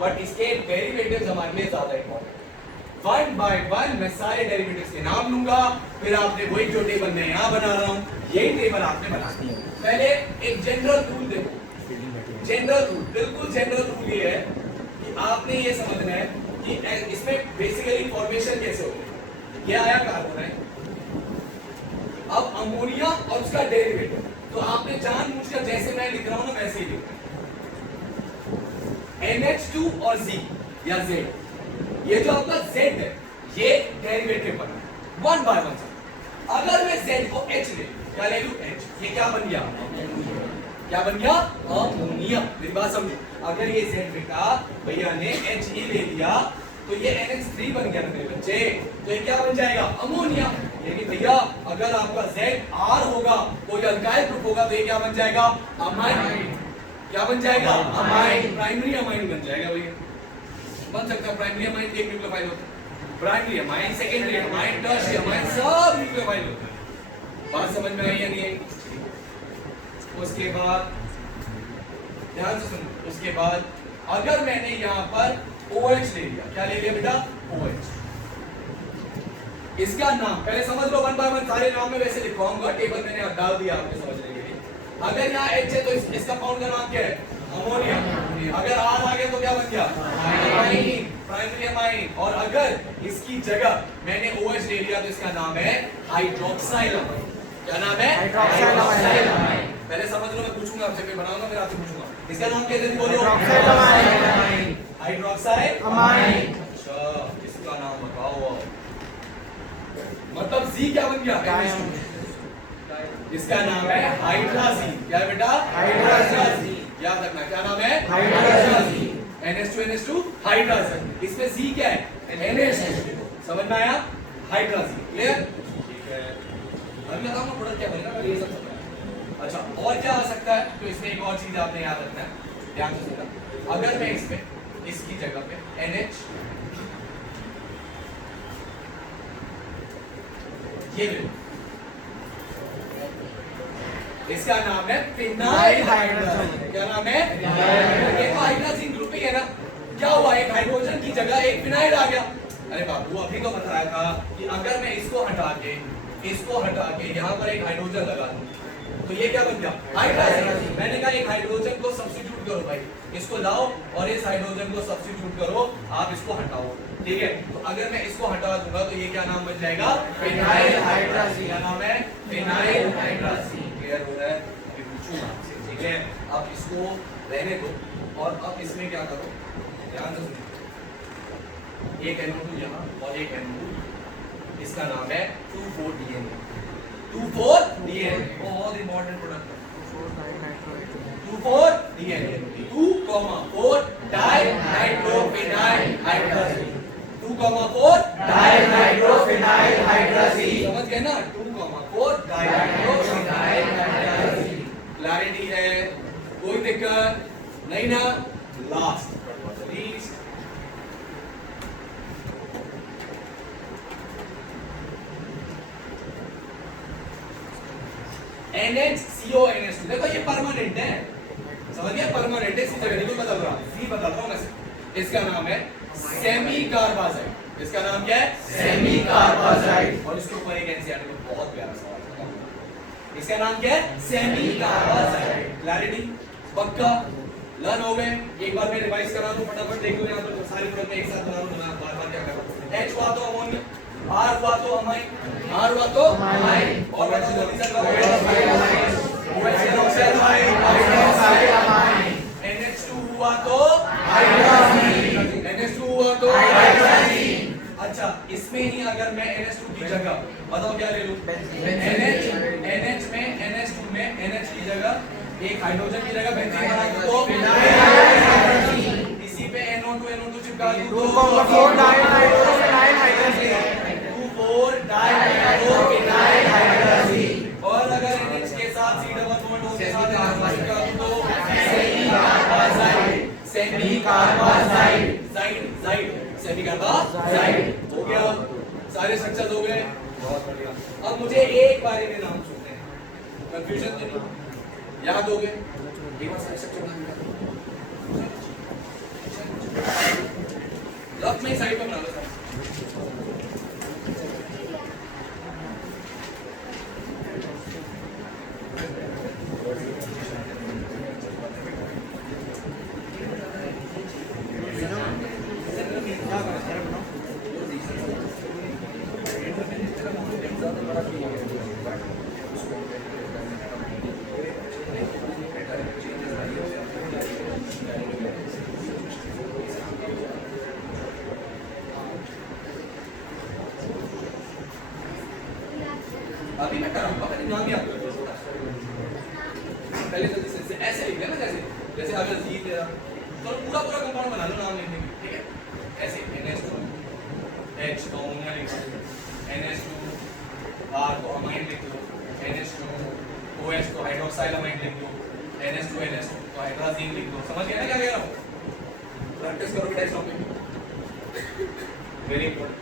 But इसके derivatives हमारे लिए ज्यादा इंपॉर्टेंट। वन बाय वन मैं सारे डेरिवेटिव्स के नाम लूंगा, फिर आपने वही जो टेबल मैं यहाँ बना रहा हूँ यही टेबल आपने बनानी है। पहले एक जनरल रूल देखो, जनरल रूल, बिल्कुल जनरल रूल ये है कि आपने ये समझना है कि इसमें बेसिकली फॉर्मेशन कैसे होती है। ये आया कार्बन है, अब अमोनिया और उसका डेरिवेटिव, तो आपने जानबूझकर जैसे मैं लिख रहा हूं ना वैसे ही लिखना है। NH2 और Z या Z, ये जो आपका Z है ये डेरिवेटिव बना वन बाय वन। अगर मैं Z को H ले, क्या ले लूं H, ये क्या बन गया, क्या बन गया, अमोनिया। मेरी बात समझो, अगर ये Z बेटा भैया ने He ले लिया तो ये NH3 बन गया ना मेरे बच्चे, तो ये क्या बन जाएगा, अमोनिया। लेकिन भैया अगर आपका ZR होगा, कोई अल्काइल ग्रुप होगा, तो ये क्या बन जाएगा, अमाइन। क्या बन जाएगा, अमाइन, प्राइमरी अमाइन बन जाएगा भैया। बन सकता है प्राइमरी अमाइन, एक न्यूक्लियोफाइल होता है, primary amine, secondary amine, tertiary amine, सब न्यूक्लियोफाइल होते हैं। बात समझ में आई या नहीं आई? उसके बाद ध्यान से सुनो, उसके बाद अगर मैंने यहाँ पर OH ले लिया, क्या ले लिया बेटा, OH, इसका नाम पहले समझ लो, वन बाय वन सारे नाम में वैसे लिखवाऊंगा, टेबल मैंने डाल दिया आपको समझने के लिए। अगर यहाँ H है तो इस कंपाउंड का नाम क्या है, अमोनिया। अगर R आ गया तो क्या बन गया, अमाइन, प्राइमरी अमाइन। और अगर इसकी जगह मैंने OH ले लिया तो इसका नाम है हाइड्रोक्साइल अमाइन। क्या नाम है, हाइड्रोक्साइल अमाइन। पहले समझ लो, मैं पूछूंगा आपसे, फिर बनाऊंगा, फिर आपसे पूछूंगा इसका नाम क्या है, बोलो, हाइड्रोक्साइल अमाइन। अच्छा, इसका नाम बताओ, मतलब Z क्या बन गया, इसका नाम है हाइड्राजीन। क्या है बेटा, हाइड्राजीन, याद रखना क्या नाम है, हाइड्राजीन। NH2 हाइड्राजीन, इसमें Z क्या है, NH2, समझ में आया, हाइड्राजीन, क्लियर। ठीक है, अब मैं बताऊंगा प्रोडक्ट क्या बनेगा, ये सब समझ। अच्छा, और क्या आ सकता है, तो इसमें एक और चीज आपने याद रखना है, ध्यान से सुनना। अगर मैं इसमें इसकी जगह पे NH ये ले, इसका नाम है फिनाइल हाइड्राजीन। क्या नाम है, ये तो हाइड्राजीन ग्रुप ही है ना। क्या हुआ, एक हाइड्रोजन की जगह एक फिनाइल आ गया। अरे बाबू अभी तो बताया था कि अगर मैं इसको हटा के यहाँ पर एक हाइड्रोजन लगा दूं तो ये क्या बन गया, हाइड्राजीन। मैंने कहा एक हाइड्रोजन को सब्स्टिट्यूट करो भाई, इसको लाओ और इस हाइड्रोजन को सब्स्टिट्यूट करो, आप इसको हटाओ, ठीक है। तो अगर मैं इसको हटा दूंगा तो ये क्या नाम बन जाएगा, फिनाइल हाइड्राजीन। क्या नाम है, फिनाइल हाइड्राजीन। क्लियर हो रहा है, अभी पूछूंगा आपसे, ठीक है। अब इसको रहने दो और अब इसमें क्या करो, ध्यान से सुनो, एक NO2 यहाँ और एक NO2, इसका नाम है 2,4-DNA। 2,4-DNA बहुत इंपॉर्टेंट प्रोडक्ट है। 2,4-DNA, 2,4 dinitrophenyl hydrazine, 2,4 dinitrophenyl hydrazine, समझ गए ना, 2,4 डाइनाइट्रोफिनाइल हाइड्राजीन। क्लैरिटी है, कोई दिक्कत नहीं ना। Last but not least, NHCO NH2, देखो ये परमानेंट है, समझ गया, परमानेंट है, इसी जगह नहीं बदल रहा, सी बदल रहा हूं मैं। इसका नाम है सेमी कार्बाजाइड। इसका नाम क्या है, सेमी कार्बाजाइड। और इसके ऊपर एक एनसीईआरटी में बहुत प्यारा सवाल है, इसका नाम क्या है, सेमी कार्बाजाइड। क्लैरिटी, पक्का, लर्न हो गए। एक बार मैं रिवाइज करा दूं, फटाफट देख लो, यहाँ पर सारी प्रोडक्ट एक साथ बना लूं, बार-बार क्या कर रहा हूं। H हुआ तो अमोनिया, R हुआ तो अमाइन, R हुआ तो अमाइन, और NH2 हुआ तो हाइड्रोजन, NH2 हुआ तो हाइड्रोजन। अच्छा, इसमें ही अगर मैं NH2 की जगह बताओ क्या ले लूं, NH में NH2 में NH की जगह एक हाइड्रोजन की जगह बेंजीन बना दूं तो फिनाइल। इसी पे NO2 चिपका दूं तो 2,4 डाइनाइट्रोफिनाइल हाइड्रोजीन। और अगर NH के साथ C डबल बॉन्ड O के साथ चिपका दूं तो सेमी कार्बाजाइड हो गया। सारे स्ट्रक्चर्स हो गए, बहुत बढ़िया। अब मुझे एक बार इन्हें नाम सुनने हैं, कंफ्यूजन तो नहीं, याद हो गए, एक बार सारे स्ट्रक्चर बना रफ में साइड पे बना लो सर। अभी मैं कराऊंगा, मैंने नाम याद कर लिया। पहले तो ऐसे लिख लेना, जैसे जैसे अगर जी तेरा तो पूरा पूरा कंपाउंड बना लो नाम लिखने के, ठीक है? ऐसे NH2 H तो अमोनिया लिख लो, NH2 R तो अमाइन लिख लो, NH2 OH तो हाइड्रोक्साइल अमाइन लिख लो, NH2 NH2 तो हाइड्राजीन लिख लो। समझ गए ना क्या कह रहा हूँ? प्रैक्टिस करो बेटा इस टॉपिक, वेरी इंपॉर्टेंट।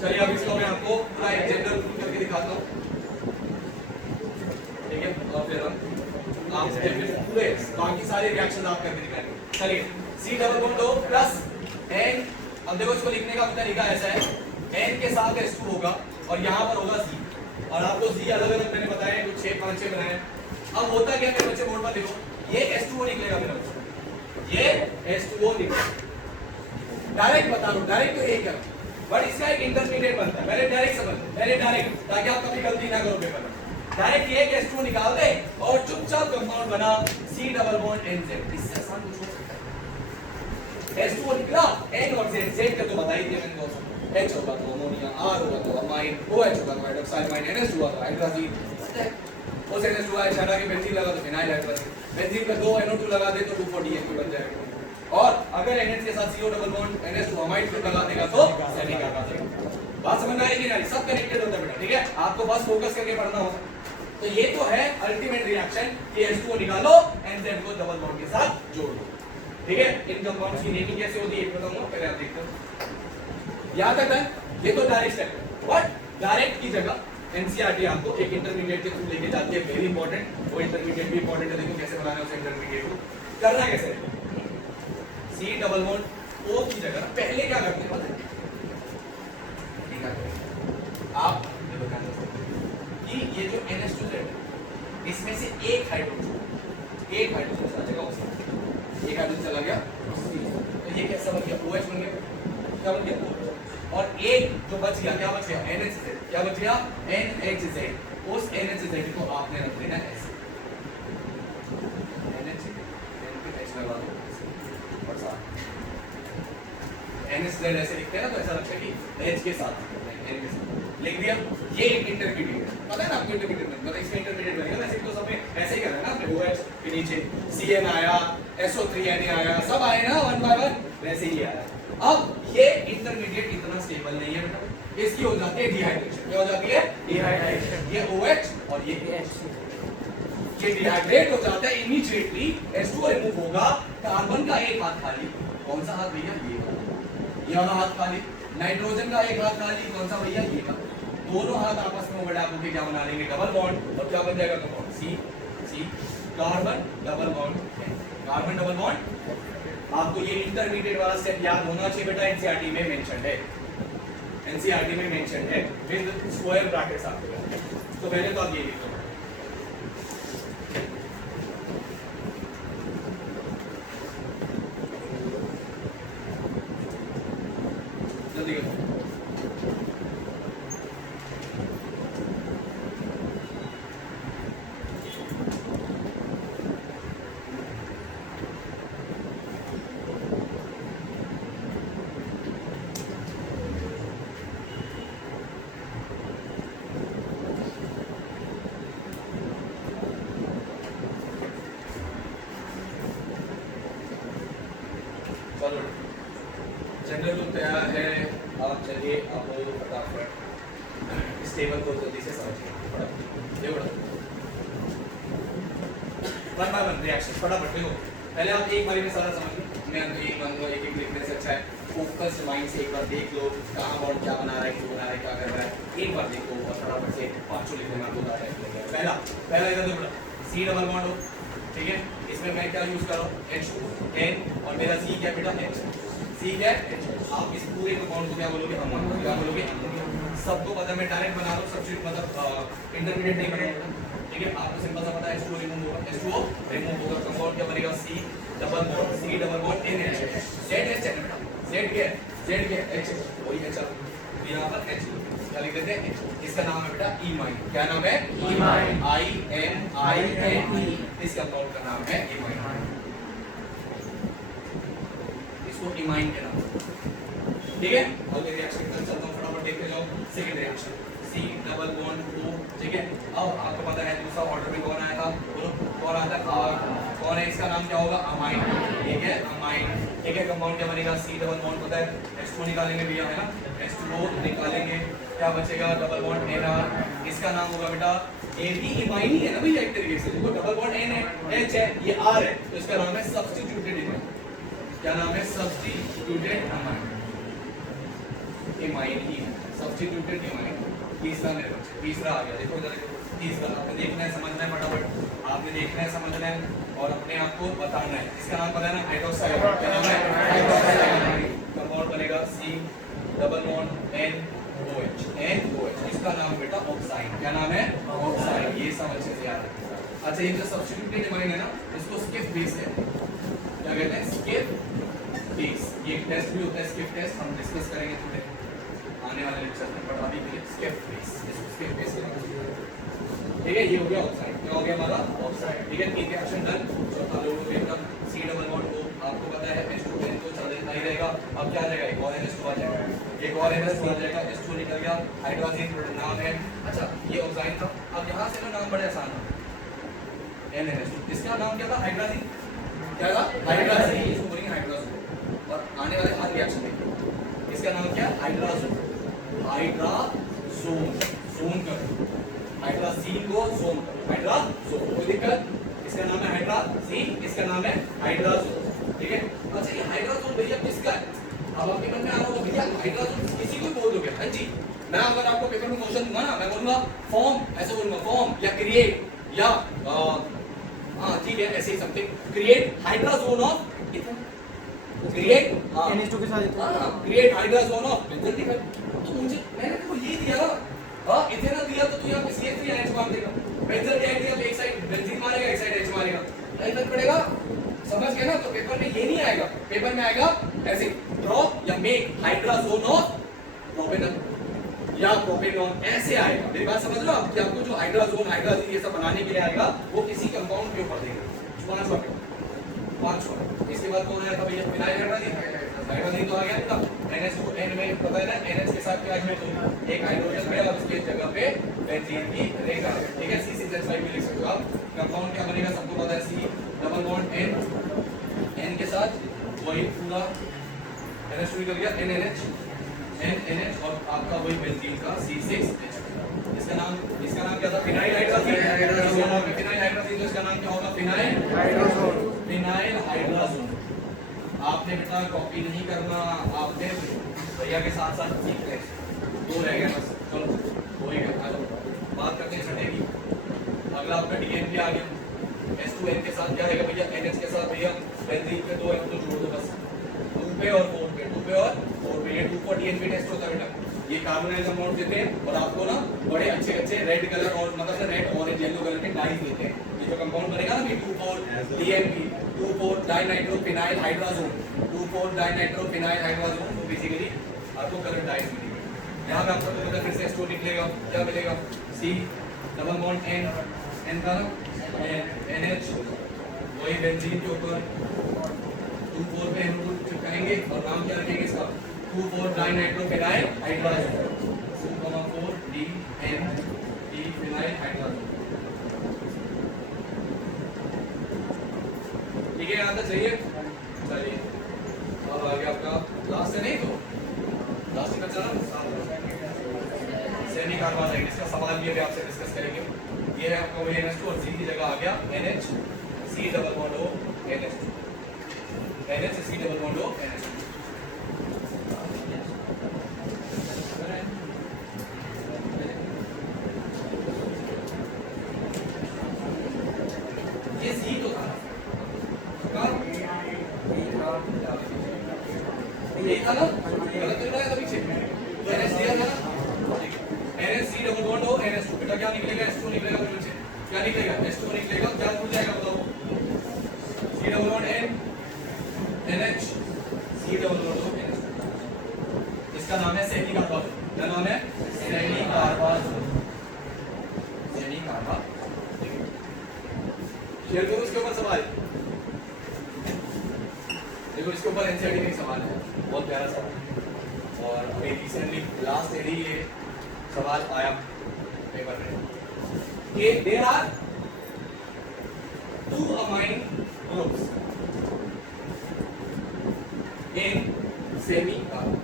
चलिए अब इसको मैं आपको पूरा एक जनरल रूल करके दिखाता हूँ, ठीक है? और फिर हम आप पूरे बाकी सारे रिएक्शन आप करके दिखाएंगे। चलिए C डबल बॉन्ड दो प्लस N, अब देखो इसको लिखने का तरीका ऐसा है, N के साथ H2 होगा और यहाँ पर होगा C, और आपको Z अलग अलग मैंने बताया कुछ 6-5 बनाए। अब होता क्या मेरे बच्चे बोर्ड पर देखो, ये H2O निकलेगा मेरा बच्चा, ये H2O निकलेगा, डायरेक्ट बता दो, डायरेक्ट तो एक है, बट इसका एक इंटरमीडिएट बनता है। पहले डायरेक्ट समझ, पहले डायरेक्ट, ताकि आप कभी गलती ना करो पेपर में। डायरेक्ट ये H2O निकाल दे और चुपचाप कंपाउंड बना C डबल बॉन्ड NZ, इससे आसान कुछ हो सकता है? H2O निकला, N और Z, Z का तो बता ही दिया मैंने दोस्तों, H होगा तो अमोनिया, R होगा तो अमाइन, OH होगा तो हाइड्रोक्साइल अमाइन, NH होगा तो हाइड्राजीन, उस NH2 का हटा के बेंजीन लगा तो फिनाइल हाइड्राजीन, बेंजीन पे 2 NO2 लगा दे तो 2,4-DHP बन जाएगा। और अगर NH के साथ CO double bond NH2 amide group लगा देगा तो सेमी लगा देगा। बात समझ में आएगी ना? सब कनेक्टेड होता है बेटा, ठीक है? आपको बस फोकस करके पढ़ना होगा। तो ये तो है अल्टीमेट रिएक्शन कि H2O निकालो, NZ को डबल बॉन्ड के साथ जोड़ दो, ठीक है? इन कंपाउंड्स की नेमिंग कैसे होती है एक बताऊंगा, पहले आप देखते हो। यहां तक है, ये तो डायरेक्ट स्टेप है, बट डायरेक्ट की जगह NCERT आपको एक इंटरमीडिएट के थ्रू लेके जाती है, वेरी इंपॉर्टेंट। वो इंटरमीडिएट भी इंपॉर्टेंट है, देखो कैसे बनाना है उस इंटरमीडिएट को, करना कैसे है। C डबल बॉन्ड O की जगह पहले क्या करते हैं पता है? आप कि ये जो NH2Z है इसमें से एक हाइड्रोजन चला जाएगा उसमें, एक हाइड्रोजन चला गया, तो ये कैसा बन गया? OH बन गया, क्या बन गया? और एक जो बच गया, क्या बच गया? NHZ, क्या बच गया? NHZ। उस NHZ को आपने रख देना ऐसे, NH लगा दो और साथ NHZ ऐसे लिखते हैं ना, तो ऐसा लगता है कि H के साथ लिख दिया। ये एक इंटरमीडिएट है, पता है ना आपको इंटरमीडिएट में, मतलब इसमें इंटरमीडिएट बनेगा। वैसे तो सब में ऐसे ही कर रहा है ना आपने, OH के नीचे CN आया, SO3Na आया, सब आए ना वन बाय वन, वैसे ही आया। अब ये इंटरमीडिएट इतना स्टेबल नहीं है बेटा, इसकी हो जाती है डिहाइड्रेशन। क्या हो जाती है? डिहाइड्रेशन। ये OH और ये H, ये डिहाइड्रेट हो जाता है इमीडिएटली, H2O रिमूव होगा, कार्बन का एक हाथ खाली, कौन सा हाथ भैया? ये वाला हाथ खाली, नाइट्रोजन का एक हाथ खाली, कौन सा भैया? ये का। दोनों हाथ आपस में ओवरलैप होकर क्या बना लेंगे? डबल बॉन्ड, और क्या बन जाएगा compound? C carbon double bond, carbon double bond. आपको ये इंटरमीडिएट वाला स्टेप याद होना चाहिए बेटा, एनसीईआरटी में मेंशन है, एनसीईआरटी में मेंशन है विद स्क्वायर ब्रैकेट्स आपको। तो पहले तो आप ये लिखो, जल्दी करो। चलो जनरल लुक तैयार है, आप चलिए आप लोग फटाफट इस टेबल को जल्दी से समझिए, फटाफट ये बड़ा वन बाय वन रिएक्शन फटाफट देखो। पहले आप एक बारी में सारा समझिए, मैं एक वन को एक एक लिखने से अच्छा है फोकस्ड माइंड से एक बार देख लो कहाँ बॉन्ड क्या बना रहा है, क्यों बना रहा है, क्या कर रहा है, एक बार देखो और फटाफट से पांचों लिखने में आपको दायरा लगेगा। पहला पहला इधर देखो सी डबल बॉन्ड हो, ठीक है, इसमें मैं क्या यूज कर रहा हूँ H2N और मेरा C क्या बेटा H, C क्या है H। आप इस पूरे कंपाउंड को क्या बोलोगे, अमोनिया, क्या बोलोगे अमोनिया। सबको पता है, मैं डायरेक्ट बना रहा हूँ सब्स्टिट्यूट, मतलब इंटरमीडिएट नहीं बनाऊंगा, ठीक है। आपको सिंपल सा पता है H2 रिमूव होगा, H2O रिमूव होगा, कंपाउंड क्या बनेगा C double bond NH, ZH है बेटा, Z क्या है, Z क्या है H, वही H यहाँ पर H क्या लिख देते हैं, इसका नाम है बेटा इमाइन। क्या नाम है, इमाइन, IMINE, इस कंपाउंड का नाम है इमाइन, इसको इमाइन के नाम, ठीक है। अगले रिएक्शन कर चलता हूँ, फटाफट देखते जाओ। Second reaction C double bond O, ठीक है। अब आपको पता है दूसरा ऑर्डर में कौन आया था, बोलो कौन आता है, R, कौन है, इसका नाम क्या होगा, अमाइन, ठीक है, अमाइन, ठीक है। कंपाउंड क्या बनेगा, C डबल बॉन्ड होता है, H2 निकालेंगे भैया, है ना, H2O निकालेंगे, क्या बचेगा, डबल बॉन्ड NR, इसका नाम होगा बेटा, ये भी इमाइन ही है ना भैया एक तरीके से, देखो डबल बॉन्ड N है, H है, ये R है, तो इसका नाम है सब्स्टिट्यूटेड इमाइन। क्या नाम है, सब्स्टिट्यूटेड अमाइन, इमाइन ही है, सब्स्टिट्यूटेड इमाइन। तीसरा मेरे बच्चे, तीसरा आ गया, देखो इधर देखो, तीसरा आपने देखना है, समझना है, फटाफट आपने देखना है, समझना है और अपने आप को बताना है। इसका नाम पता है ना, हाइड्रोक्साइड, क्या नाम है, हाइड्रोक्साइड। कंपाउंड बनेगा C double bond NOH, NOH, इसका नाम बेटा ऑक्साइड, क्या नाम है, ऑक्साइड, ये सब अच्छे से याद रखिएगा। अच्छा ये जो सब्स्टिट्यूटेड इमाइन है ना, इसको स्किप बेस कहते हैं, क्या कहते हैं, स्किप बेस। ये टेस्ट भी होता है स्किप टेस्ट, हम डिस्कस करेंगे थोड़े आने वाले लेक्चर में, बट अभी के लिए स्किप बेस, इसको स्किप बेस कहते हैं, ठीक है। ये हो गया ऑक्साइड, क्या हो गया हमारा ऑक्साइड, ठीक है। तीन रिएक्शन डन। चौथा लोगों के एकदम C डबल बॉन्ड O, आपको पता है H2N तो चलता ही रहेगा, अब क्या आ जाएगा, एक और NH2 आ जाएगा, एक और NH2 आ जाएगा, H2 निकल गया, हाइड्रोजन नाम है। अच्छा ये ऑक्साइड था, अब यहाँ से ना नाम बड़े आसान है, NH2, इसका नाम क्या था, हाइड्रोजन, क्या था, हाइड्रोजन, इसको बोलेंगे हाइड्रोजन। और आने वाले हर रिएक्शन में इसका नाम क्या है, हाइड्रोजन, हाइड्राजोन, जोन कर, हाइड्राजीन को जोन कर, हाइड्राजोन, कोई दिक्कत, इसका नाम है हाइड्राजीन, इसका नाम है हाइड्राजोन, ठीक है। अच्छा ये हाइड्राजोन भैया किसका है, अब आपके मन में आ रहा होगा भैया हाइड्राजोन किसी को बोल दोगे, हाँ जी, मैं अगर आपको पेपर में क्वेश्चन दूंगा ना, मैं बोलूंगा फॉर्म, ऐसे बोलूंगा फॉर्म या क्रिएट या हाँ ठीक है ऐसे ही something, create hydrazone of create NH2 के साथ क्रिएट हाइड्राजोन ऑफ बेंजीन। तो मुझे मैंने देखो ये दिया ना, हां इथेनॉल दिया तो तू यहां पे CH3NH मार देगा, बेंजीन क्या दिया तो एक साइड बेंजीन मारेगा एक साइड H मारेगा, नहीं फर्क पड़ेगा, समझ गए ना। तो पेपर में ये नहीं आएगा, पेपर में आएगा ऐसे ड्रॉप या मेक हाइड्राजोन ऑफ प्रोपेनॉल या प्रोपेनॉल, ऐसे आएगा। मेरी बात समझ लो आप कि आपको जो हाइड्राजोन हाइड्राजीन ये सब बनाने के लिए आएगा वो किसी कंपाउंड के ऊपर देगा, पांचवा। इसके बाद कौन आया था भैया, फिनाइल हाइड्रोजन, हाइड्रोजन तो आ गया था, NH2N में पता है ना, NH के साथ क्या है, तो एक हाइड्रोजन है और उसके जगह पे बेंजीन की रहेगा, ठीक है। C6H5 भी लिख सकते हो आप। कंपाउंड क्या बनेगा, सबको पता है, C डबल बॉन्ड N के साथ वही पूरा NH2 निकल गया, NH और आपका वही बेंजीन का C6H। इसका नाम क्या था, फिनाइल हाइड्रोजन, फिनाइल हाइड्रोजन, तो इसका नाम क्या होगा, फिनाइल हाइड्रोजन, फिनाइल हाइड्रोजन। आपने बेटा कॉपी नहीं करना, आपने भैया के साथ साथ सीख ले, दो रह गया बस, चलो हो ही गया। बात करते हैं छठे की, अगला आपका DNP आ गया, H2N के साथ क्या रहेगा भैया, NH के साथ भैया बेंजीन पे 2 N तो जोड़ दो बस, 2 पे और 4 पे, 2 पे और 4 पे, ये 2 for DNP टेस्ट होता है बेटा। ये कार्बोनाइल कंपाउंड देते हैं और आपको ना बड़े अच्छे अच्छे रेड कलर और मतलब से रेड ऑरेंज येलो कलर के डाइज देते हैं। ये जो कंपाउंड बनेगा ना 2,4 DNP 2,4 dinitrophenyl hydrazone 2,4 dinitrophenyl hydrazone, तो बेसिकली आपको कलर डाइज मिलेगा। यहाँ पे आपको तो फिर से स्टोर निकलेगा, क्या मिलेगा, C डबल बॉन्ड N का ना NH, वही बेंजीन के ऊपर 2,4 पे हम लोग चिपकाएंगे और नाम क्या रखेंगे इसका, 2,4 dinitrophenyl hydrazone 2,4 DNP phenyl hydrazone. ठीक है, यहाँ तक सही है। चलिए अब आ गया आपका लास्ट है, नहीं तो लास्ट का चला सेमी कार्बोनाइल, इसका सवाल भी अभी आपसे डिस्कस करेंगे। ये है आपका वही NH2 और C की जगह आ गया NH, C double bond O NH2, NH C double bond O NH2। ये C तो था ये था ना, गलत चल रहा है अभी पीछे, NH दिया था ना, NH C double bond O NH2, बेटा क्या निकलेगा, H2 निकलेगा, फिर से क्या निकलेगा, H2 निकलेगा, क्या छूट जाएगा बताओ, C double bond N NH C double bond O NH2। इसका नाम है सेमी कार्बाजोन, क्या नाम है, सेमी कार्बाजोन, सेमी कार्बाजोन। शेयर करो इसके ऊपर सवाल, देखो इसके ऊपर एनसीईआरटी में एक सवाल है, बहुत प्यारा सवाल, और अभी रिसेंटली लास्ट ईयर ही ये सवाल आया पेपर में कि there are 2 amine groups in semi carbide,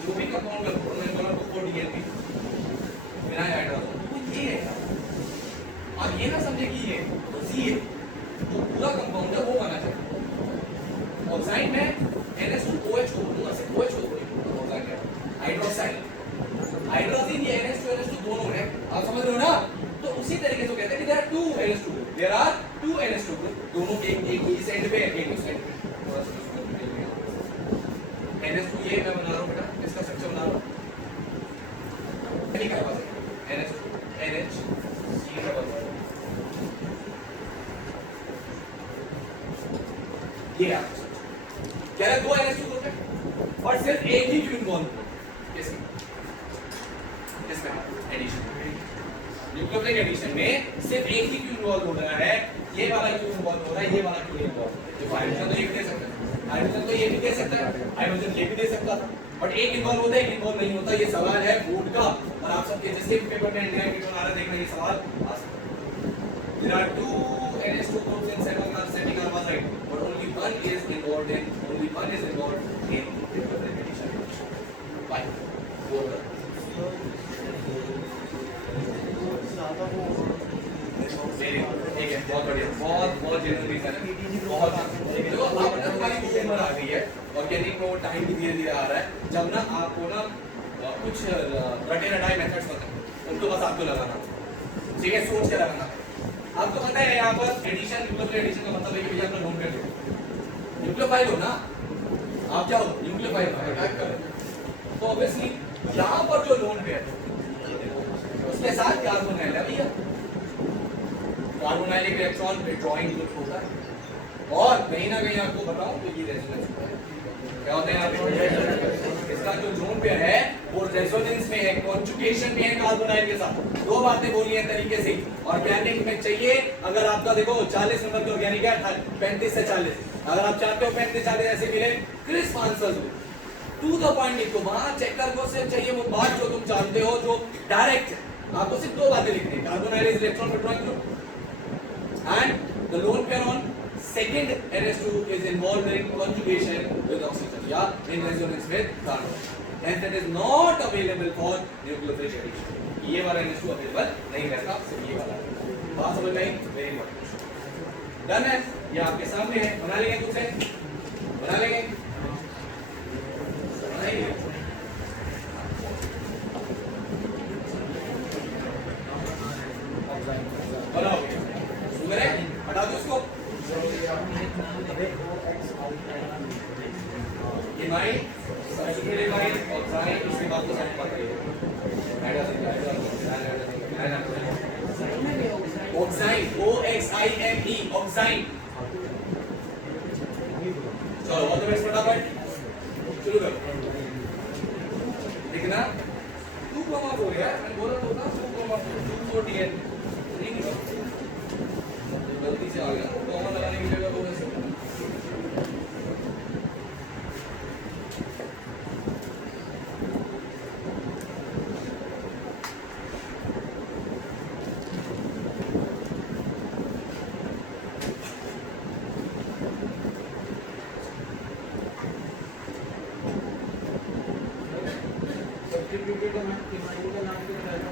जो भी कंपाउंड का मैंने बोला 2,4 DNP फिनाइल हाइड्राजोन, तो ये है। अब ये ना समझे कि ये तो सी है, जो पूरा कंपाउंड है वो बना चाहिए। ऑक्साइड में NH2OH को बोलूंगा, सिर्फ OH को बोलूंगा ऑक्साइड में, हाइड्रोक्साइड हाइड्रोजन ये NH2NH2 दोनों है, आप समझ रहे हो ना। तो उसी तरीके से कहते हैं कि there are 2 NH2 group, there are 2 NH2 group, दोनों के एक इस साइड पे एक उस साइड पे, थोड़ा सा इसको डिटेल में NH2 ये मैं बना रहा हूं बेटा, इसका स्ट्रक्चर बना रहा हूं, नहीं कर पाते NH2 NH C double bond, ये आप कह रहे 2 NH2 ग्रुप है और सिर्फ एक ही क्यून बॉन्ड, इसका एडिशन, न्यूक्लियोफिलिक एडिशन में सिर्फ एक ही क्यून बॉन्ड हो रहा है, ये वाला क्यून बॉन्ड हो रहा है, ये वाला क्यून बॉन्ड। तो हाइड्रोजन तो ये भी दे सकता है, हाइड्रोजन तो ये भी दे सकता है, हाइड्रोजन ये भी दे सकता था, बट एक इन्वॉल्व होता है, एक इन्वॉल्व नहीं होता। ये सवाल है बोर्ड का, और आप सबके जिसके पेपर में इंडिया की आ रहा है देखना ये सवाल आ सकता है। There are 2 NH2 groups in semi carbide, but only one is involved in nucleophilic addition. Why? ठीक है, बहुत बढ़िया, बहुत जेन्युइन रीजन है, बहुत। देखो आप ना तुम्हारी उम्र आ गई है, ऑर्गेनिक में वो टाइम भी धीरे धीरे आ रहा है, जब ना आपको ना कुछ रटे रटाए मेथड्स होते हैं, उनको बस आपको लगाना, ठीक है, सोच के लगाना। आपको पता है यहाँ पर एडिशन, न्यूक्लियोफिलिक एडिशन का मतलब है कि भैया अपना नोन कर दो, न्यूक्लियोफाइल हो ना आप, क्या हो न्यूक्लियोफाइल हो, टाइप कर, तो ऑब्वियसली यहाँ पर जो लोन पेयर उसके साथ कार्बोनाइल है भैया, कार्बोनाइल एक इलेक्ट्रॉन विथड्रॉइंग ग्रुप होता है, और कहीं ना कहीं आपको बताऊं तो ये रेजोनेंस होता है, क्या होता है यहाँ, इसका जो लोन पेयर है वो रेजोनेंस में है, कॉन्जुगेशन में है कार्बोनाइल के साथ। दो बातें बोली हैं तरीके से, ऑर्गेनिक में चाहिए, अगर आपका देखो 40 नंबर के ऑर्गेनिक है 35 से 40, अगर आप चाहते हो 35-40 ऐसे मिले क्रिस्प आंसर दो, टू द पॉइंट लिखो, वहां चेकर को सिर्फ चाहिए वो बात जो तुम जानते हो, जो डायरेक्ट है। आपको सिर्फ दो बातें लिखनी है, carbonyl is electron withdrawing group and the lone pair on second NH2 is involved in conjugation with oxygen, yeah, in resonance with carbon, and that is not available for nucleophilic addition। ये वाला NH2 available नहीं रहता, सिर्फ ये वाला। बात समझ में आई? Very important. डन है, ये आपके सामने है, बना लेंगे खुद से, बना लेंगे, बनाइए। बनाओगे शुगर है, हटा दो उसको। इमाइन सल्फ्यूरिक इमाइन ऑक्साइड, इसके बाद तो साइन पता ही है ऑक्साइड, OXIME ऑक्साइड। चलो ऑल द बेस्ट, फटाफट शुरू करो। लिखना 2,4 यार, मैं बोला तो था 2,4 DN नहीं निकला, गलती से आ गया, कॉमा लगाने की जगह बोला से।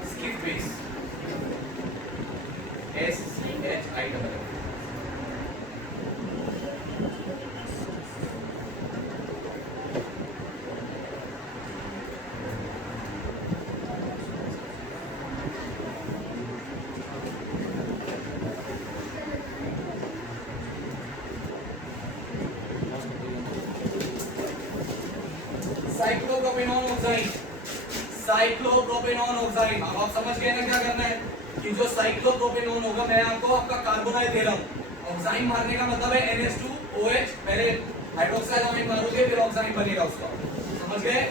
Skip base SCHI double cyclopropenone oxide, cyclopropenone oxide. अब आप समझ गए ना क्या करना है कि जो साइक्लोप्रोपेनॉन होगा, मैं आपको आपका कार्बोनाइल दे रहा हूँ, ऑक्साइड मारने का मतलब है NH2OH, पहले हाइड्रोक्साइड अमीन मारोगे फिर ऑक्साइड बनेगा उसका, समझ गए?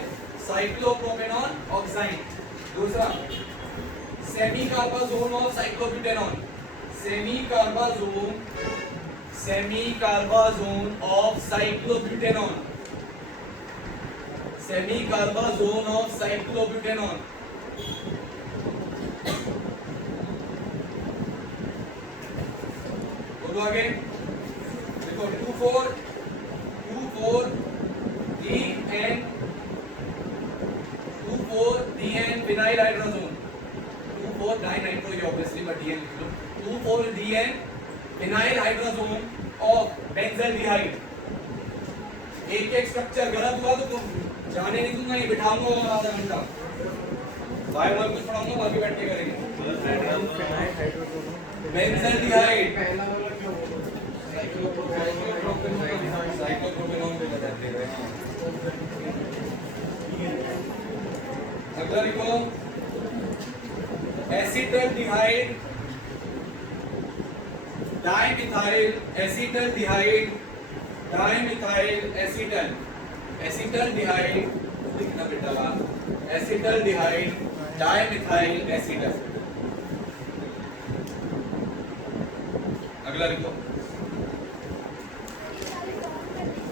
Cyclopropanone oxide. दूसरा semicarbazone of cyclobutanone, semicarbazone of cyclobutanone, semicarbazone of cyclobutanone. बोलो आगे, देखो 2,4-DN फिनाइल हाइड्रोजोन, 2,4-डाइनाइट्रो ये ऑब्वियसली बट DN लिख लो, 2,4-DN phenyl hydrazone of benzaldehyde. एक एक स्ट्रक्चर गलत हुआ तो तुम जाने नहीं दूंगा, ये बिठाऊंगा और आधा घंटा बायो कुछ पढ़ाऊंगा, बाकी बैठ के करेंगे। बेंजल्डिहाइड साइक्लोप्रोपेनॉन को बताते हैं। अगला लिखो acetaldehyde, dimethyl acetaldehyde, dimethyl acetal, acetaldehyde लिखना बेटा, एसिटल्डिहाइड डाइमिथाइल एसिटल। अगला लिखो,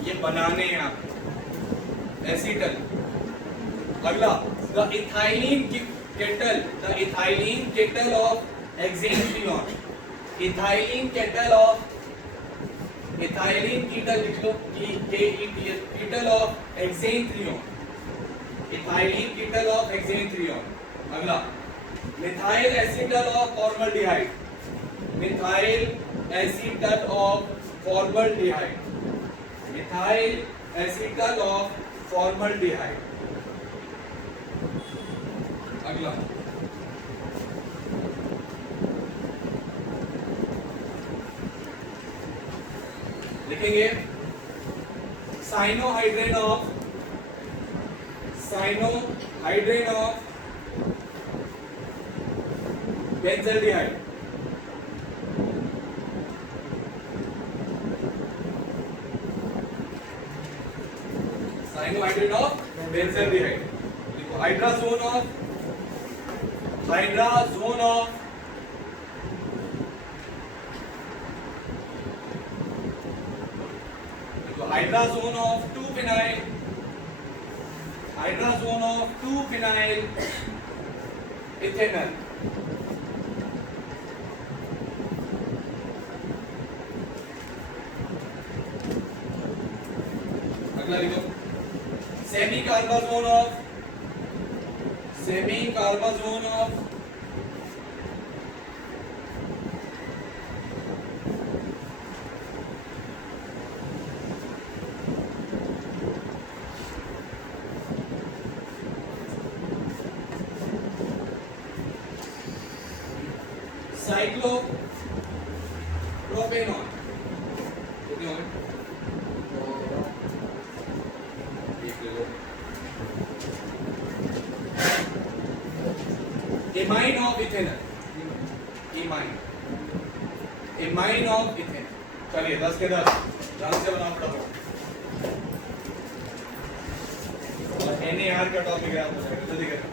ये बनाने हैं आप एसिटल। अगला the ethylene ketal, the ethylene ketal of एक्सेंट्रियन, ethylene ketal of, ethylene ketal लिख लो, कीटल ऑफ एक्सेंट्रियन, इथाइलिन कीटल ऑफ एक्सेंट्रियन। अगला methyl acetal of formaldehyde, methyl acetal of formaldehyde, methyl acetal of formaldehyde. अगला लिखेंगे cyanohydrin of, cyanohydrin of benzaldehyde, cyanohydrin of benzaldehyde. देखो hydrazone of, hydrazone of hydrazone of 2-phenyl, hydrazone of 2-phenyl ethanol। अगला लिखो semicarbazone of, semicarbazone of cyclopropenone कितने होंगे एक ले लो amine of ethanol amine of ethanol चलिए 10 के 10 ध्यान से बनाना पड़ेगा NaR का टॉपिक है आपको जल्दी करें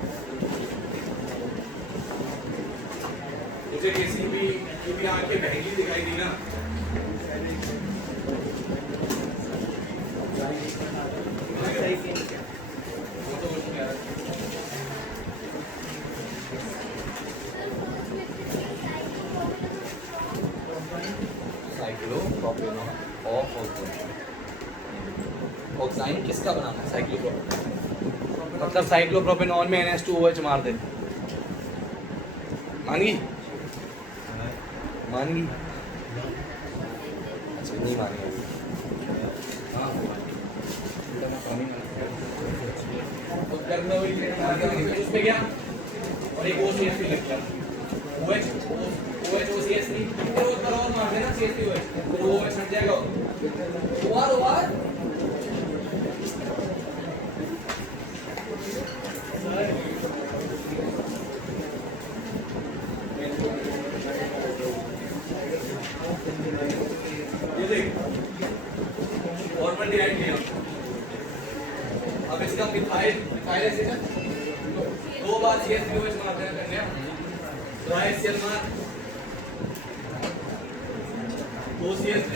मुझे किसी भी क्योंकि आंखें बहगी दिखाई दी ना साइक्लोप्रोपेनॉन ऑफ ऑक्साइन किसका बनाना है साइक्लोप्रोपेनॉन मतलब साइक्लोप्रोपेनॉन में NH2OH मार दे मान गई अच्छा नहीं मानी हाँ तो करना वही उस पे क्या और एक OCS भी लगता है OH OCS नहीं फिर ऊपर और मार देना CH3OH तो OH हट जाएगा ओआर ये देख फॉर्मल डिवाइड किया अब इसका मिथाइल एसिड दो बार CH3OH मार देना करने तो HCl मार 2 CH3